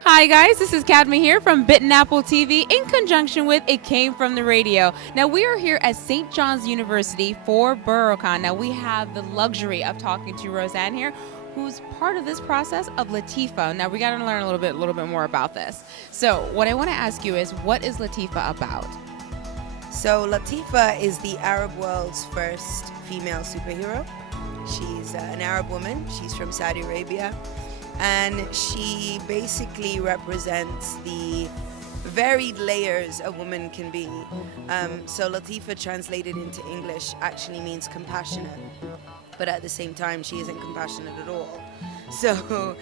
Hi guys, this is Cadma here from Bitten Apple TV in conjunction with It Came From the Radio. Now we are here at St. John's University for Borough Con. Now we have the luxury of talking to Rozan here, who's part of this process of Latifa. Now we got to learn a little bit more about this. So what I want to ask you is, what is Latifa about? So Latifa is the Arab world's first female superhero. She's an Arab woman. She's from Saudi Arabia. And she basically represents the varied layers a woman can be. So Latifa, translated into English, actually means compassionate. But at the same time, she isn't compassionate at all. So,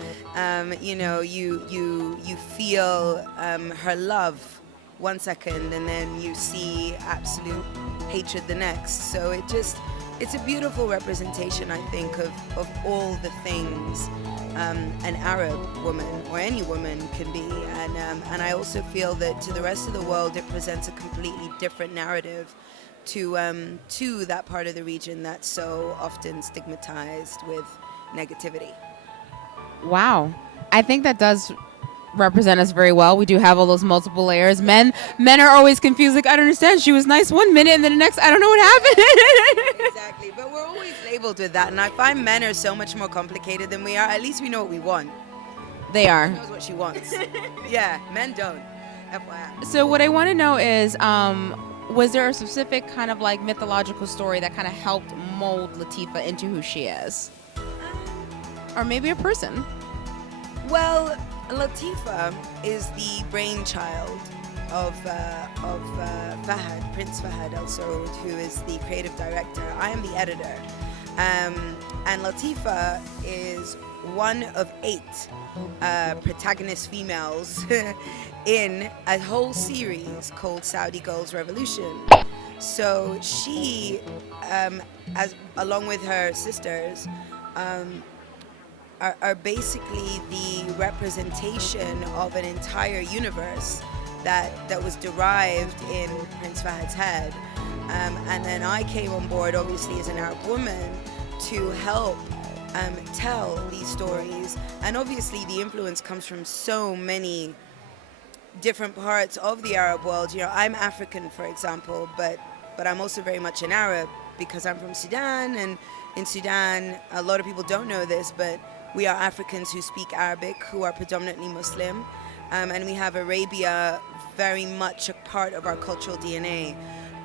you feel her love 1 second, and then you see absolute hatred the next. So it's a beautiful representation, I think, of all the things an Arab woman or any woman can be, and I also feel that to the rest of the world it presents a completely different narrative to that part of the region that's so often stigmatized with negativity. Wow. I think that does represent us very well. We do have all those multiple layers. Men are always confused, like, I don't understand, she was nice 1 minute and then the next I don't know what happened. Exactly, but we're always labeled with that, and I find men are so much more complicated than we are. At least we know what we want. They are. She knows what she wants. Yeah, men don't. FYI. So what I want to know is, was there a specific kind of like mythological story that kind of helped mold Latifa into who she is? Or maybe a person? Well, Latifa is the brainchild of Prince Fahad Al Saud, who is the creative director. I am the editor. And Latifa is one of 8 protagonist females in a whole series called Saudi Girls Revolution. So she, along with her sisters, are basically the representation of an entire universe that was derived in Prince Fahad's head. And then I came on board, obviously, as an Arab woman to help tell these stories. And obviously the influence comes from so many different parts of the Arab world. You know, I'm African, for example, but I'm also very much an Arab because I'm from Sudan. And in Sudan, a lot of people don't know this, but we are Africans who speak Arabic, who are predominantly Muslim, and we have Arabia very much a part of our cultural DNA.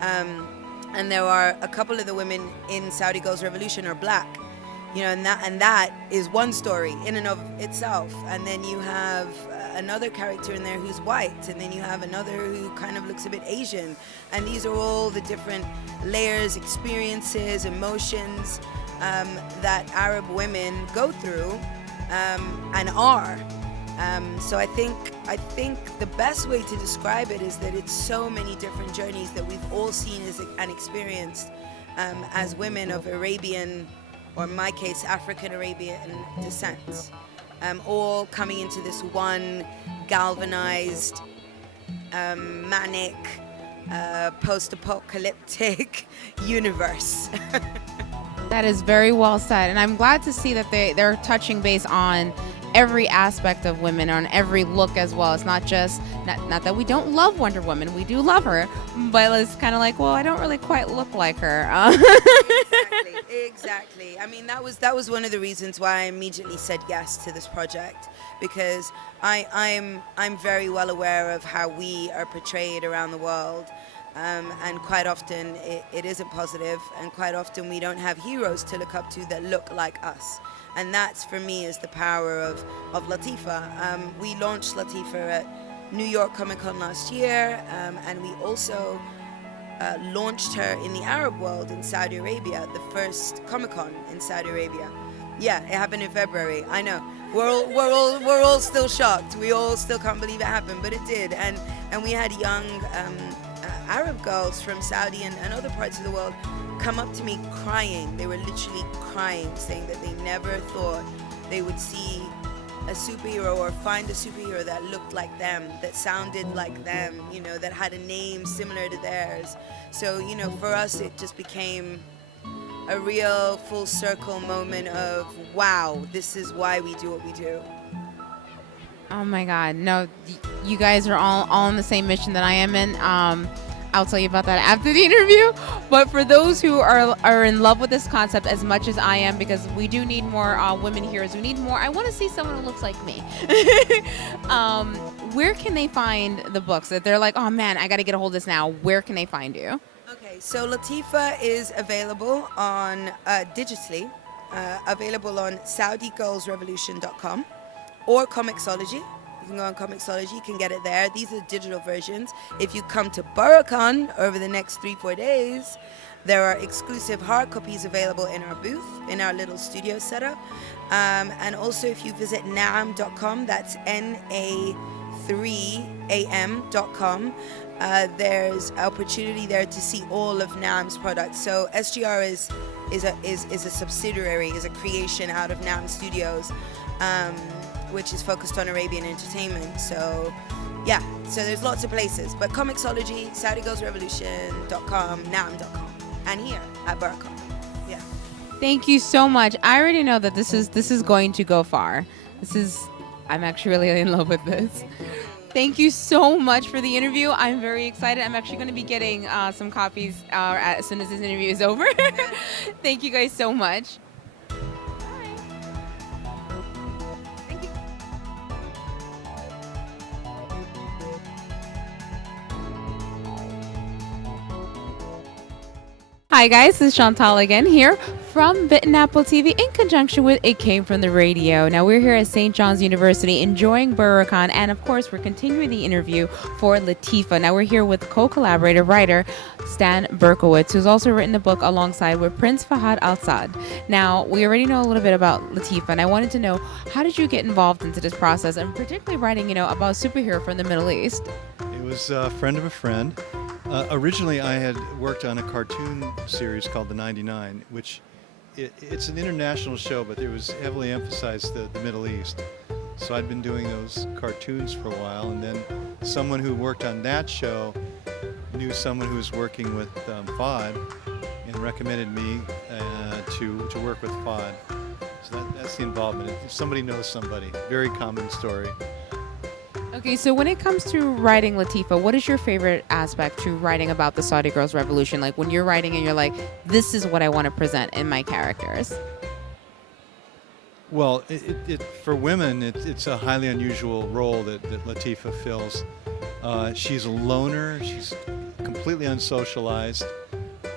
And there are a couple of the women in Saudi Girls Revolution are black, you know, and that is one story in and of itself. And then you have another character in there who's white, and then you have another who kind of looks a bit Asian. And these are all the different layers, experiences, emotions that Arab women go through and are. So I think the best way to describe it is that it's so many different journeys that we've all seen and experienced as women of Arabian, or in my case, African Arabian descent, all coming into this one galvanized, manic, post-apocalyptic universe. That is very well said, and I'm glad to see that they're touching base on every aspect of women, on every look as well. It's not just not that we don't love Wonder Woman, we do love her, but it's kind of like, well, I don't really quite look like her. Exactly. I mean, that was one of the reasons why I immediately said yes to this project, because I'm very well aware of how we are portrayed around the world. And quite often it isn't positive, and quite often we don't have heroes to look up to that look like us. And that's, for me, is the power of Latifa. We launched Latifa at New York Comic Con last year, and we also launched her in the Arab world in Saudi Arabia, the first Comic Con in Saudi Arabia. Yeah, it happened in February. I know. We're all still shocked. We all still can't believe it happened, but it did. And we had young Arab girls from Saudi and other parts of the world come up to me crying. They were literally crying, saying that they never thought they would see a superhero or find a superhero that looked like them, that sounded like them, you know, that had a name similar to theirs. So, you know, for us it just became a real full circle moment of, wow, this is why we do what we do. Oh my God, no, you guys are all on the same mission that I am in. I'll tell you about that after the interview. But for those who are in love with this concept as much as I am, because we do need more women heroes. We need more. I want to see someone who looks like me. Where can they find the books? If they're like, oh man, I got to get a hold of this now. Where can they find you? Okay, so Latifa is available on digitally, available on SaudiGirlsRevolution.com or Comixology. You can go on Comixology, you can get it there. These are digital versions. If you come to Borough Con over the next 3-4 days, there are exclusive hard copies available in our booth, in our little studio setup. And also if you visit Na3am.com, that's Na3am.com, there's opportunity there to see all of Na3am's products. So SGR is a subsidiary, is a creation out of Na3am Studios, which is focused on Arabian entertainment. So yeah, so there's lots of places, but Comixology, SaudiGirlsRevolution.com, Na3am.com, and here at Borough Con. Yeah. Thank you so much. I already know that this is going to go far. I'm actually really in love with this. Thank you so much for the interview. I'm very excited. I'm actually going to be getting some copies as soon as this interview is over. Thank you guys so much. Hi guys, this is Chantal again here from Bitten Apple TV in conjunction with It Came From The Radio. Now we're here at St. John's University enjoying Borough Con, and of course we're continuing the interview for Latifa. Now we're here with co-collaborator writer Stan Berkowitz, who's also written a book alongside with Prince Fahad Al Saud. Now we already know a little bit about Latifa, and I wanted to know, how did you get involved into this process, and particularly writing, about a superhero from the Middle East? It was a friend of a friend. Originally, I had worked on a cartoon series called the '99, which it's an international show, but it was heavily emphasized the Middle East. So I'd been doing those cartoons for a while, and then someone who worked on that show knew someone who was working with Fahad and recommended me to work with Fahad. So that's the involvement. If somebody knows somebody, very common story. Okay, so when it comes to writing Latifa, what is your favorite aspect to writing about the Saudi Girls Revolution? Like when you're writing and you're like, this is what I want to present in my characters. Well, for women, it's a highly unusual role that Latifa fills. She's a loner, she's completely unsocialized,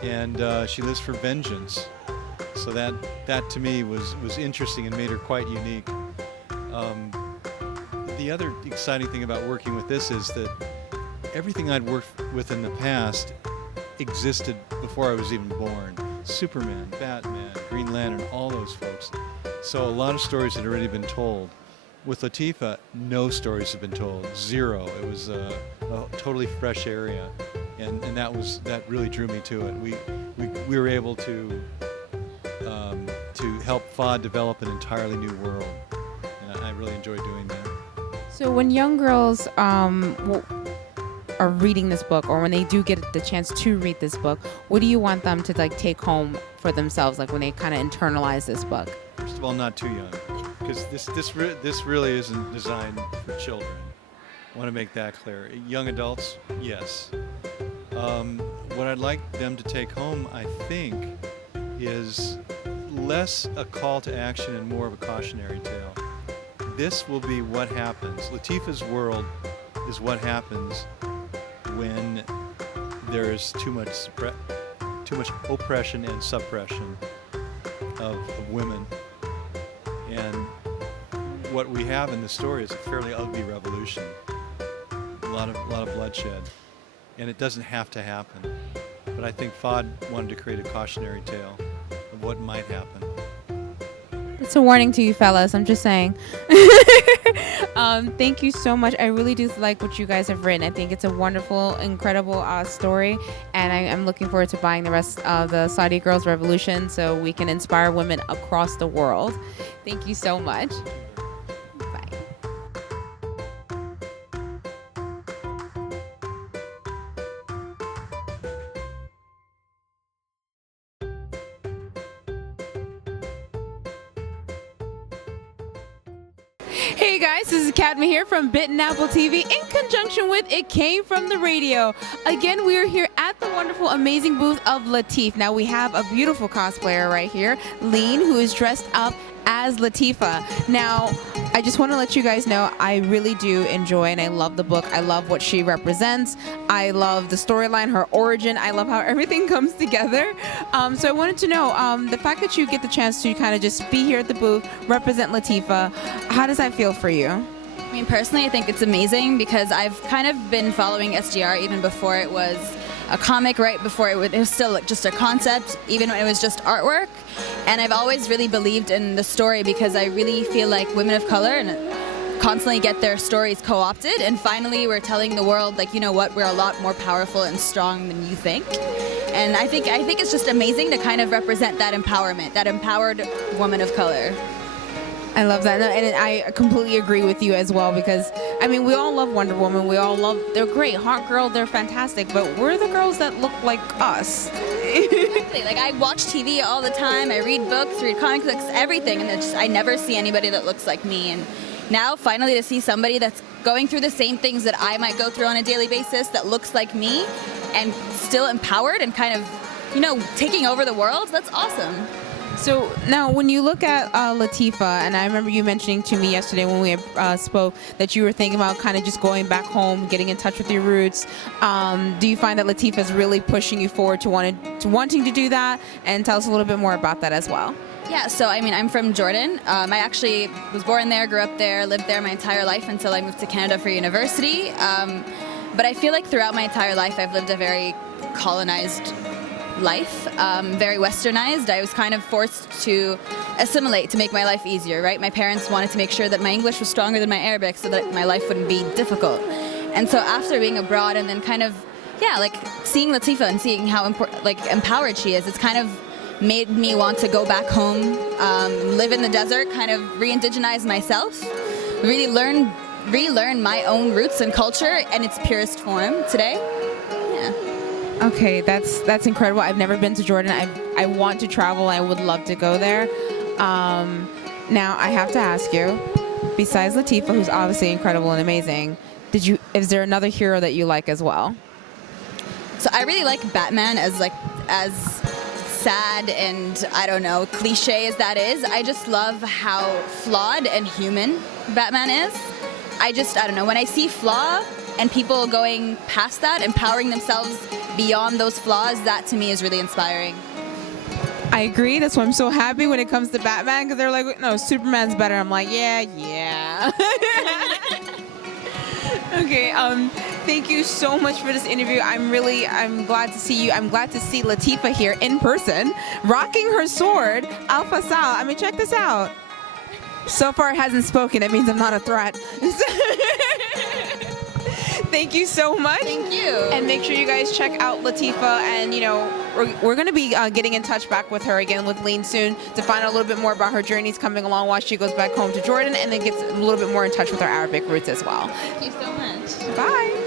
and she lives for vengeance. So that to me was interesting and made her quite unique. The other exciting thing about working with this is that everything I'd worked with in the past existed before I was even born. Superman, Batman, Green Lantern, all those folks. So a lot of stories had already been told. With Latifa, no stories have been told, zero. It was a totally fresh area, and that really drew me to it. We were able to help Fahad develop an entirely new world, and I really enjoyed doing that. So when young girls are reading this book, or when they do get the chance to read this book, what do you want them to take home for themselves, like when they kind of internalize this book? First of all, not too young, because this really isn't designed for children. I want to make that clear. Young adults, yes. What I'd like them to take home, I think, is less a call to action and more of a cautionary tale. This will be what happens. Latifa's world is what happens when there is too much oppression and suppression of women. And what we have in the story is a fairly ugly revolution. A lot of bloodshed. And it doesn't have to happen. But I think Fahad wanted to create a cautionary tale of what might happen. It's a warning to you fellas, I'm just saying. Thank you so much. I really do like what you guys have written. I think it's a wonderful, incredible story, and I'm looking forward to buying the rest of the Saudi Girls Revolution so we can inspire women across the world. Thank you so much. Bye. Hey guys, this is Cadma here from Bitten Apple TV in conjunction with It Came From the Radio. Again, we are here at the wonderful, amazing booth of Latifa. Now we have a beautiful cosplayer right here, Lean, who is dressed up as Latifa. Now, I just want to let you guys know I really do enjoy and I love the book. I love what she represents. I love the storyline, her origin. I love how everything comes together. So I wanted to know, the fact that you get the chance to kind of just be here at the booth, represent Latifa, how does that feel for you? I mean, personally, I think it's amazing because I've kind of been following SGR even before it was a comic, right before it was still like just a concept, even when it was just artwork. And I've always really believed in the story because I really feel like women of color and constantly get their stories co-opted, and finally we're telling the world, like, you know what, we're a lot more powerful and strong than you think. And I think it's just amazing to kind of represent that empowerment, that empowered woman of color. I love that, and I completely agree with you as well because, I mean, we all love Wonder Woman. We all love, they're great, hot girl, they're fantastic, but we're the girls that look like us. Exactly. Like, I watch TV all the time, I read books, read comic books, everything, and I never see anybody that looks like me. And now, finally, to see somebody that's going through the same things that I might go through on a daily basis that looks like me and still empowered and kind of, you know, taking over the world, that's awesome. So now when you look at Latifa, and I remember you mentioning to me yesterday when we spoke that you were thinking about kind of just going back home, getting in touch with your roots. Do you find that Latifa is really pushing you forward to wanting to do that? And tell us a little bit more about that as well. Yeah, so I mean, I'm from Jordan. I actually was born there, grew up there, lived there my entire life until I moved to Canada for university. But I feel like throughout my entire life I've lived a very colonized life, very westernized. I was kind of forced to assimilate to make my life easier, right? My parents wanted to make sure that my English was stronger than my Arabic so that my life wouldn't be difficult. And so after being abroad and then kind of, yeah, like seeing Latifa and seeing how empowered she is, it's kind of made me want to go back home, live in the desert, kind of re-indigenize myself, really learn my own roots and culture in its purest form today. Okay, that's incredible. I've never been to Jordan. I want to travel. I would love to go there. Now I have to ask you, besides Latifa, who's obviously incredible and amazing, is there another hero that you like as well? So I really like Batman as sad and, I don't know, cliche as that is. I just love how flawed and human Batman is. I don't know, when I see flaw and people going past that, empowering themselves beyond those flaws, that to me is really inspiring. I agree. That's why I'm so happy when it comes to Batman, because they're like, no, Superman's better. I'm like, yeah. Okay, thank you so much for this interview. I'm glad to see you. I'm glad to see Latifa here in person, rocking her sword, Al Fasal. I mean, check this out. So far it hasn't spoken. It means I'm not a threat. Thank you so much. Thank you. And make sure you guys check out Latifa, and, you know, we're going to be getting in touch back with her again with Lean soon to find out a little bit more about her journeys coming along while she goes back home to Jordan, and then gets a little bit more in touch with her Arabic roots as well. Thank you so much. Bye.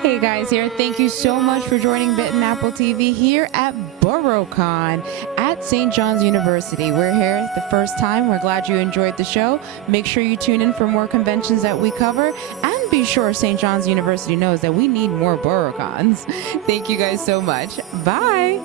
Hey guys here, thank you so much for joining Bitten Apple TV here at Borough Con at St. John's University. We're here the first time. We're glad you enjoyed the show. Make sure you tune in for more conventions that we cover, and be sure St. John's University knows that we need more Borough Cons. Thank you guys so much. Bye.